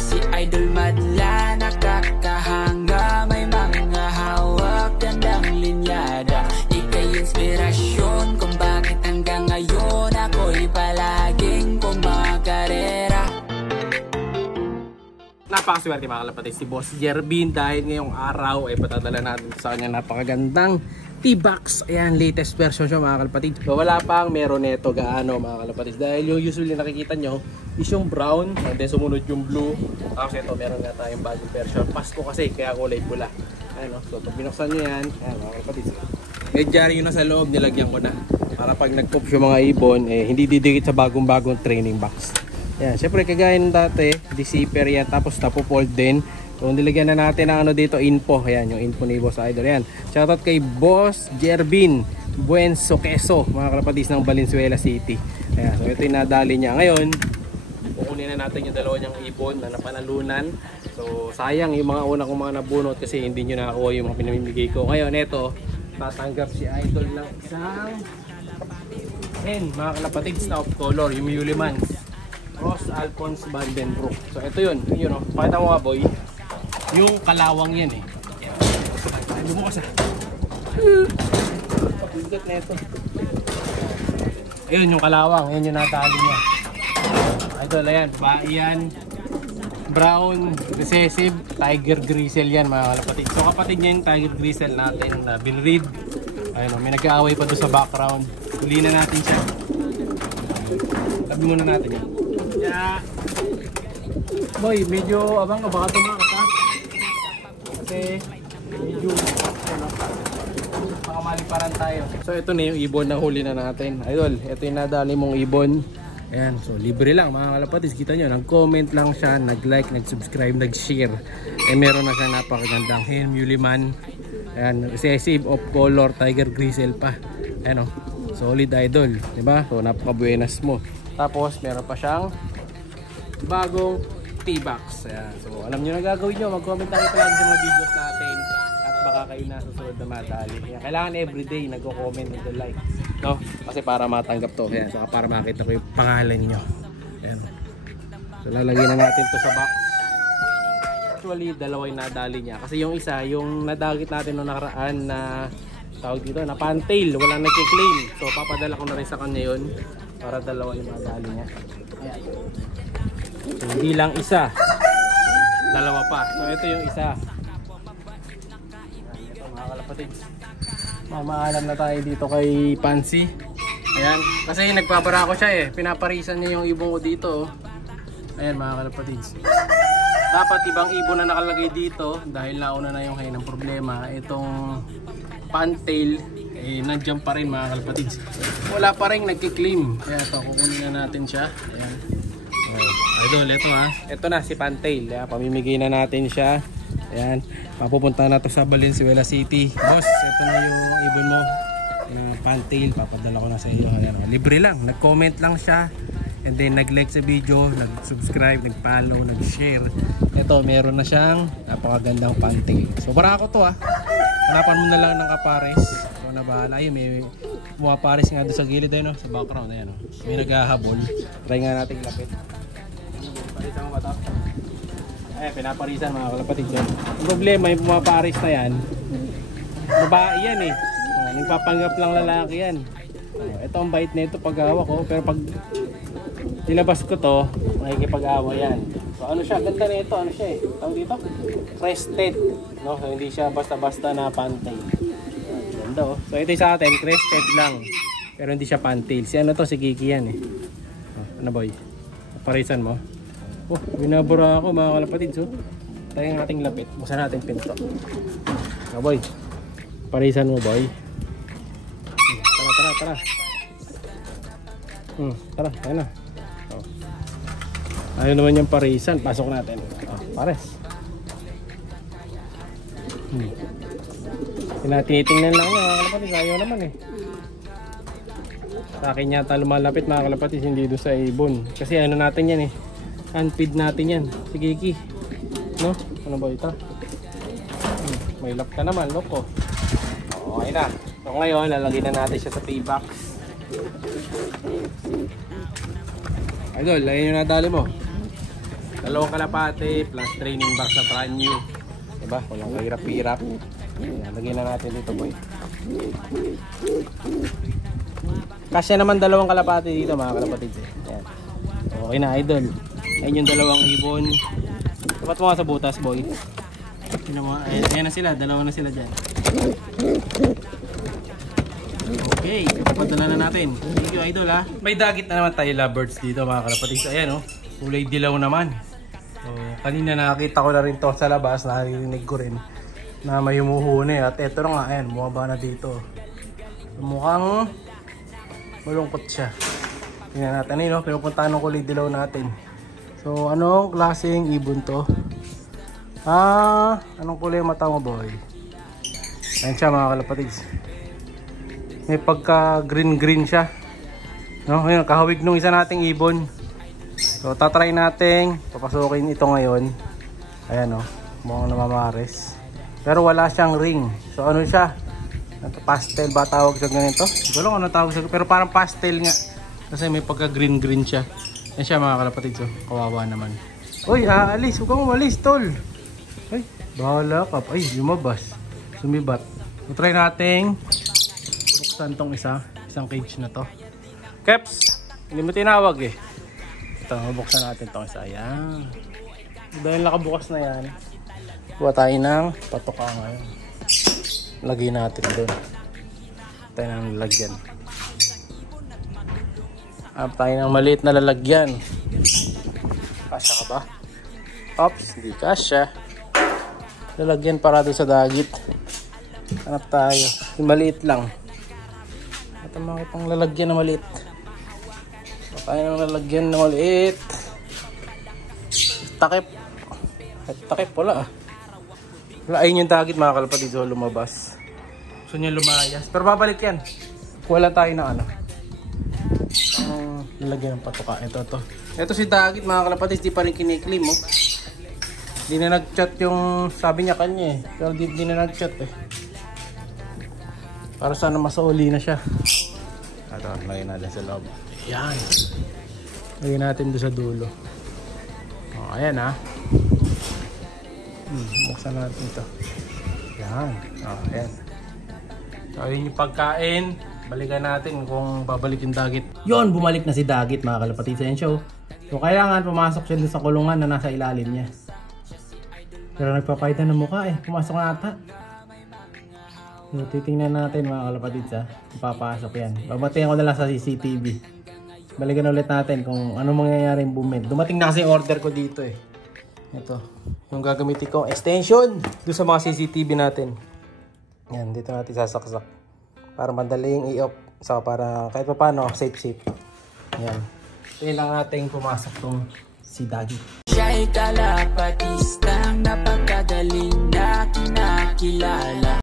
si Idol madla, nakakahanga, may mga hawak, gandang linyada. Ika'y inspirasyon kung bakit hanggang ngayon ako'y palaging kumakarera. Napakaswerte mga kalapatid si Boss Jervin dahil ngayong araw ay patadala natin sa kanya napakagandang T-Box. Ayan, latest version siya mga kalapatid. So, wala pang meron neto gaano mga kalapatid. Dahil yung usually nakikita nyo is yung brown, and then sumunod yung blue. Tapos ito meron nga tayong bagong version. Pasko kasi kaya kulay pula. Ayan, so pag binuksan nyo yan, ayan mga kalapatid. Medyari yun na sa loob, nilagyan ko na. Para pag nag-pop yung mga ibon, hindi didikit sa bagong-bagong training box. Yan, syempre kagaya ng dati, di-zipper yan, tapos tapo-fold din. So nilagyan na natin ang ano dito, info. Ayan, yung info ni Boss Idol. Yan, shoutout kay Boss Jervin Buenso Queso, mga kalapatid ng Valenzuela City. Ayan, so ito yung nadali niya. Ngayon, kukunin na natin yung dalawa niyang ibon na napanalunan. So sayang yung mga una kong mga nabunot kasi hindi nyo nakakuha yung mga pinamimigay ko. Ngayon, ito, tatanggap si Idol ng isang hen, mga kalapatid, na of color, yung Muliman Ross Alphonse Vandenbroek. So ito yun, yun o. Pakita mo nga boy. Yung kalawang yan eh. Ay, bumukas ah. Pabigat na ito. Ayun yung kalawang. Ayun yung natali niya. Idol, ayan. Bae yan. Brown, recessive, tiger grizzle yan mga kalapatid. So kapatid niya yung tiger grizzle natin na binread. Ayun o, may nag-aaway pa doon sa background. Huli na natin siya. Tabi muna natin yan. Yeah. Boy, medyo abang ka, baka tumakas ha. Kasi medyo baka maliparan tayo. So ito na yung ibon na huli na natin. Idol, ito yung nadali mong ibon. Ayan, so libre lang mga kalapatid. Kita nyo, nag-comment lang siya, nag-like, nag-subscribe, nag-share. Meron na siyang napakagandang hen, Muliman. Ayan, recessive, of color, tiger grizzle pa. Ayan o, solid idol, diba? So napaka-buenas mo. Tapos meron pa siyang bagong T-Box. So alam nyo na gagawin nyo, mag-comment lang ito lang sa mga videos natin at baka kayo na susunod na madali. Kailangan everyday nagko-comment and like, no? Kasi para matanggap to. Ayan, so para makita ko yung pangalan nyo. Ayan. So lalagyan na natin to sa box. Actually dalawa yung nadali niya kasi yung isa, yung nadagit natin noong nakaraan na tawag dito na pantail, walang nagki-claim. So papadala ko na rin sa kanya yun para dalawa yung nadali niya. Ayan. So, hindi lang isa, dalawa pa. So ito yung isa. Ito mga kalapatid, mamaalam na tayo dito kay Pansy. Ayan, kasi nagpapara ko siya eh, pinaparisan niya yung ibon ko dito. Ayan mga kalapatid, dapat ibang ibon na nakalagay dito dahil nauna na yung hay ng problema. Itong pantail nandiyan pa rin mga kalapatids, wala pa rin nagki-claim. Kaya ito, kukunin na natin siya. Ayan. Idol, ito ha, ito na si pantail. Ayan, pamimigay na natin siya. Ayan, papupunta na to sa Valenzuela City. Boss, ito na yung ibon mo na pantail, papadala ko na sa iyo. Ayan, libre lang, nag-comment lang siya and then nag-like sa video, nag-subscribe, nag-follow, nag-share. Ito, meron na siyang napakagandang pantail. So para ako to ha, hanapan mo na lang ng kapares. So na bahala yun, may pumapares nga doon sa gilid ayun, no? Sa background ayan, no? May naghahabol. Try nga natin ilapit. Parisan mo ba ito? Ayan, pinaparisan mga kalapatid yun. Ang problema yung pumapares na yan, babae yan eh. Nagpapanggap lang lalaki yan. Ito ang bait na ito pag hawak ko, pero pag nilabas ko to, makikipag-awa yan. So ano siya, ganda na ito, ano siya eh, tawag dito? Crested, no? So, hindi siya basta-basta na pantail. Ganda oh. So ito sa atin, crested lang, pero hindi siya pantail. Si ano to, si Kiki yan eh. Ano boy? Parisan mo? Oh, binabura ako mga kalapatid. So, tayo ng ating lapit. Buksan natin pinto. Oh boy, parisan mo boy. Tara. Tara, ayun na. Oh. Ayun naman yung parisan. Pasok natin. Oh, pares. Tinatitingnan lang niya mga kalapatid. Ayaw naman eh. Sa akin yata lumalapit mga kalapatid, hindi doon sa ibon. Kasi ano natin yan eh, unfeed natin yan. Si Kiki, no? Ano ba ito? May lap ka naman, loko. Okay na. So ngayon, lalagyan na natin siya sa T-Box. Idol, lagyan nyo na dali mo. Dalawang kalapate plus training box na brand new. Diba? Walang kahirap-hirap. Ayan, lagyan na natin dito boy. Kasya naman dalawang kalapate dito mga kalapatids eh. Ayan. Okay na idol. Ayan yung dalawang ibon. Dapat mo nga sa butas boy. Ayan na sila, dalawa na sila dyan. Okay, papadala na natin. Thank you idol ha. May dagit na naman tayo lovebirds dito mga kalapatids. Ayan oh, kulay dilaw naman. So, kanina nakakita ko na rin to sa labas, narinig ko rin na may humuhuni at eto na nga, ayan, bumaba na dito. So, mukhang malungkot siya. Tingnan natin no, pinupuntahan ng kulay dilaw natin. So, anong klaseng ibon to? Anong kulay mata mo boy? Ayan siya mga kalapatids. May pagka green siya. No, ayun, kahawig nung isa nating ibon. So, tatry natin papasukin ito ngayon. Ayan o, mukhang namamares. Pero wala siyang ring. So, ano siya? Pastel ba tawag siya ganito? Hindi ko lang ano tawag siya. Pero parang pastel nga. Kasi may pagka green siya. Yan siya mga kalapatid. So, kawawa naman. Uy, aalis. Huwag kang umalis, tol. Ay, bahala ka. Ay, lumabas. Sumibat. So, try natin buksan tong isang cage na to. Keps, hindi mo tinawag eh. Ito, buksan natin itong isa. Ayan. Dahil nakabukas na yan, kuha tayo ng patoka ngayon. Lagay natin doon. Tayo ng lalagyan. Hanap tayo ng maliit na lalagyan. Kasya ka ba? Oops, hindi kasya. Lalagyan para doon sa dagit. Hanap tayo. Yung maliit lang. At ang mga itong lalagyan na maliit. Tayo ng lalagyan na maliit. Takip. Takip wala ah. Wala, ayun yung dagit mga kalapatid. So lumabas. Gusto niya lumayas. Pero babalik yan. Kuha lang tayo ng ano. Lalagyan ng patuka. Ito si dagit mga kalapatid. Di pa rin kiniklim oh. Di na nag-chat yung sabi niya kanya eh. Pero di na nag-chat eh. Para sana masauli na siya. Ito, lagyan natin sa loob. Ayan. Lagyan natin doon sa dulo. O, ayan ha. Buksan natin ito. Ayan. O, ayan. So, yun yung pagkain. Balikan natin kung babalik yung dagit. Yun, bumalik na si dagit mga kalapatid sa show. So, kailangan pumasok siya dun sa kulungan na nasa ilalim niya. Pero nagpapakita ng mukha eh. Pumasok na ata. So, titingnan natin mga kalapatid ha. Papasok yan. Babatayan ko na lang sa CCTV. Balikan ulit natin kung ano mangyayari yung bumet. Dumating na kasi order ko dito eh. Ito. Yung gagamitin ko extension doon sa mga CCTV natin. Yan. Dito natin sasaksak. Para madaling i-off. So, para kahit pa paano safe. Yan. Tingnan lang natin pumasok tong si Dagit. Siya'y kalapatistang napakagaling na kinakilala.